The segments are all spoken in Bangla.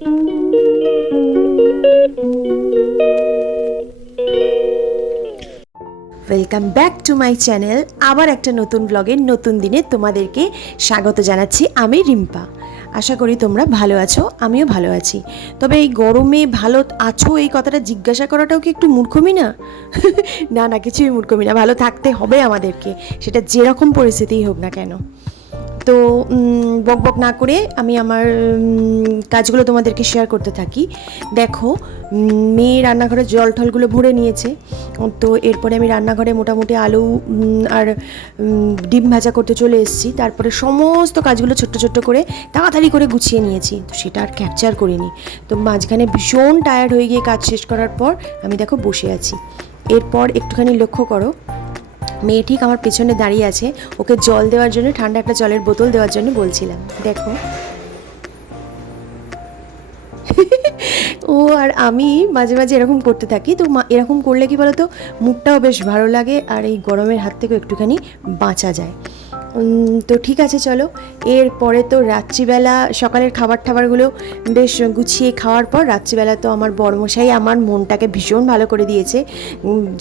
Welcome back to my channel. আবার একটা নতুন ব্লগের নতুন দিনে তোমাদেরকে স্বাগত জানাচ্ছি। আমি রিম্পা। আশা করি তোমরা ভালো আছো, আমিও ভালো আছি। তবে এই গরমে ভালো আছো এই কথাটা জিজ্ঞাসা করাটাও কি একটু মূর্খমি না? না না, কিছুই মূর্খমি না, ভালো থাকতে হবে আমাদেরকে, সেটা যেরকম পরিস্থিতিই হোক না কেন। তো বকবক না করে আমি আমার কাজগুলো তোমাদেরকে শেয়ার করতে থাকি। দেখো, মেয়ে রান্নাঘরে জল ঠলগুলো ভরে নিয়েছে। তো এরপরে আমি রান্নাঘরে মোটামুটি আলু আর ডিম ভাজা করতে চলে এসেছি। তারপরে সমস্ত কাজগুলো ছোট্ট ছোট্ট করে তাড়াতাড়ি করে গুছিয়ে নিয়েছি, তো সেটা আর ক্যাপচার করিনি। তো মাঝখানে ভীষণ টায়ার্ড হয়ে গিয়ে কাজ শেষ করার পর আমি দেখো বসে আছি। এরপর একটুখানি লক্ষ্য করো, মেয়ে ঠিক আমার পেছনে দাঁড়িয়ে আছে। ওকে জল দেওয়ার জন্য, ঠান্ডা একটা জলের বোতল দেওয়ার জন্য বলছিলাম। দেখো, ও আর আমি মাঝে মাঝে এরকম করতে থাকি। তো এরকম করলে কি বলতো, মুখটাও বেশ ভালো লাগে আর এই গরমের হাত থেকেও একটুখানি বাঁচা যায়। তো ঠিক আছে, চলো। এরপরে তো রাত্রিবেলা সকালের খাবার টাবারগুলো বেশ গুছিয়ে খাওয়ার পর রাত্রিবেলা তো আমার বড়মশাই আমার মনটাকে ভীষণ ভালো করে দিয়েছে।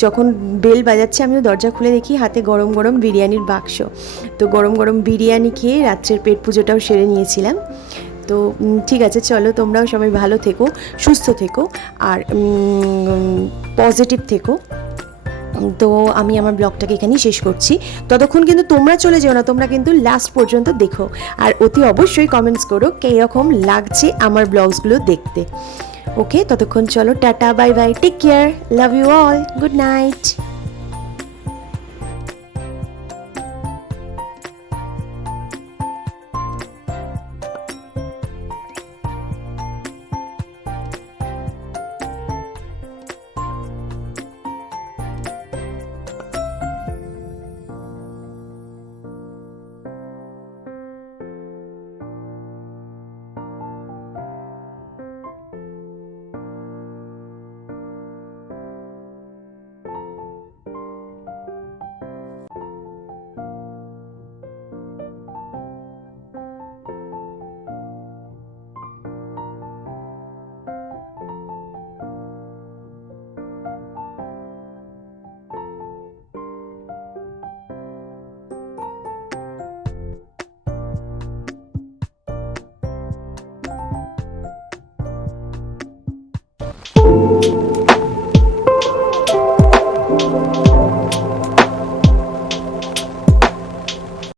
যখন বেল বাজাচ্ছে আমি দরজা খুলে দেখি হাতে গরম গরম বিরিয়ানির বাক্স। তো গরম গরম বিরিয়ানি খেয়ে রাত্রের পেট পুজোটাও সেরে নিয়েছিলাম। তো ঠিক আছে, চলো, তোমরাও সবাই ভালো থেকো, সুস্থ থেকো আর পজিটিভ থেকো। তো আমি আমার ব্লগটাকে এখানেই শেষ করছি। ততক্ষণ কিন্তু তোমরা চলে যেও না, তোমরা কিন্তু লাস্ট পর্যন্ত দেখো। আর অতি অবশ্যই কমেন্টস করো কীরকম লাগছে আমার ব্লগসগুলো দেখতে। ওকে, ততক্ষণ চলো, টাটা, bye bye, take care, love you all, good night.